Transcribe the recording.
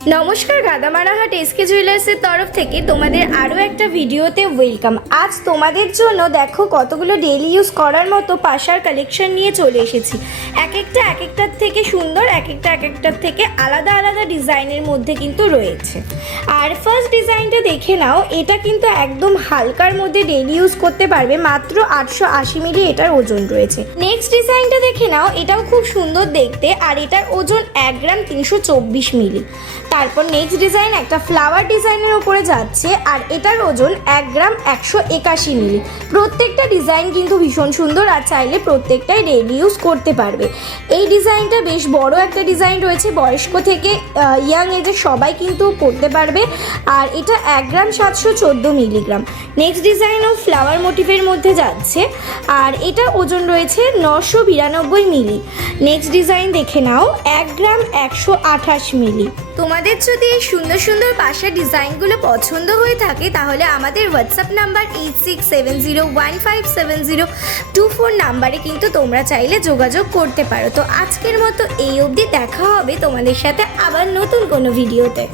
নমস্কার, গাদামারাহাট এসকে জুয়েলার্সের তরফ থেকে তোমাদের আরও একটা ভিডিওতে ওয়েলকাম। আজ তোমাদের জন্য দেখো কতগুলো ডেইলি ইউজ করার মতো পাশার কালেকশন নিয়ে চলে এসেছি। এক একটার থেকে সুন্দর, এক একটার থেকে আলাদা আলাদা ডিজাইনের মধ্যে কিন্তু রয়েছে। আর ফার্স্ট ডিজাইনটা দেখে নাও, এটা কিন্তু একদম হালকার মধ্যে ডেইলি ইউজ করতে পারবে, মাত্র 880 মিলি এটার ওজন রয়েছে। নেক্সট ডিজাইনটা দেখে নাও, এটাও খুব সুন্দর দেখতে, আর এটার ওজন 1 গ্রাম 324 মিলি। তারপর নেক্সট ডিজাইন একটা ফ্লাওয়ার ডিজাইনের উপরে যাচ্ছে, আর এটার ওজন 1 গ্রাম 181 মিলি। প্রত্যেকটা ডিজাইন কিন্তু ভীষণ সুন্দর, আর চাইলে প্রত্যেকটাই ডেইলি ইউজ করতে পারবে। এই ডিজাইনটা বেশ বড় একটা ডিজাইন রয়েছে, বয়স্ক থেকে ইয়াং এজে সবাই কিন্তু পরতে পারবে, আর এটা 1 গ্রাম 714 মিলিগ্রাম। নেক্সট ডিজাইনও ফ্লাওয়ার মোটিভের মধ্যে যাচ্ছে, আর এটা ওজন রয়েছে 992 মিলি। নেক্সট ডিজাইন দেখে নাও, 1 গ্রাম 128 মিলি। তোমাদের যদি এই সুন্দর সুন্দর পাশের ডিজাইনগুলো পছন্দ হয়ে থাকে, তাহলে আমাদের হোয়াটসঅ্যাপ নাম্বার 8670157024 নাম্বারে কিন্তু তোমরা চাইলে যোগাযোগ করতে পারো। তো আজকের মতো এই অবধি, দেখা হবে তোমাদের সাথে আবার নতুন কোনো ভিডিওতে।